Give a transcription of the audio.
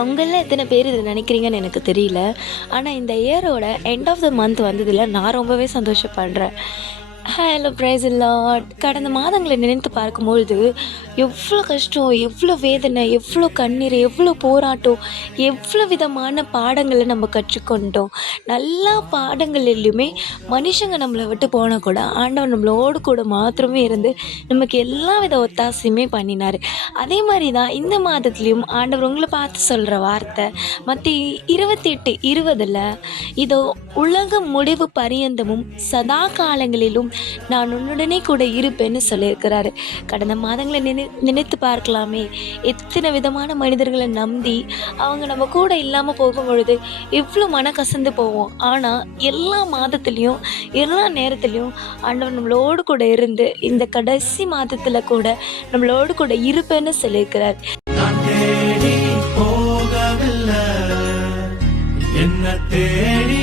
அவங்கள எத்தனை பேர் இதை நினைக்கிறீங்கன்னு எனக்கு தெரியல. ஆனால் இந்த இயரோட எண்ட் ஆஃப் த மந்த் வந்ததில் நான் ரொம்பவே சந்தோஷப்படுறேன். Hello price Lord. கடந்த மாதங்களை நினைத்து பார்க்கும்பொழுது எவ்வளோ கஷ்டம், எவ்வளோ வேதனை, எவ்வளோ கண்ணீர், எவ்வளோ போராட்டம், எவ்வளோ விதமான பாடங்களை நம்ம கற்றுக்கொண்டோம். எல்லா பாடங்களிலுமே மனுஷங்க நம்மளை விட்டு போனால் கூட ஆண்டவர் நம்மளோடு கூட மாத்திரமே இருந்து நமக்கு எல்லா வித ஒத்தாசையுமே பண்ணினார். அதே மாதிரி தான் இந்த மாதத்துலேயும் ஆண்டவர் உங்களை பார்த்து சொல்கிற வார்த்தை மத்திய 28:20 இதோ உலக முடிவு பரியந்தமும் சதா காலங்களிலும் நான் உன்னுடனே கூட இருப்பேன்னு சொல்லியிருக்கிறாரு. கடந்த மாதங்களை நினைத்து பார்க்கலாமே, எத்தனை விதமான மனிதர்களை நம்பி அவங்க நம்ம கூட இல்லாமல் போகும் பொழுது எவ்வளோ மன கசந்து போவோம். ஆனால் எல்லா மாதத்துலேயும் எல்லா நேரத்துலையும் ஆண்டவர் நம்மளோடு கூட இருந்து இந்த கடைசி மாதத்தில் கூட நம்மளோடு கூட இருப்பேன்னு சொல்லியிருக்கிறார். நான் தேடி போகவில்லை, என்ன தேடி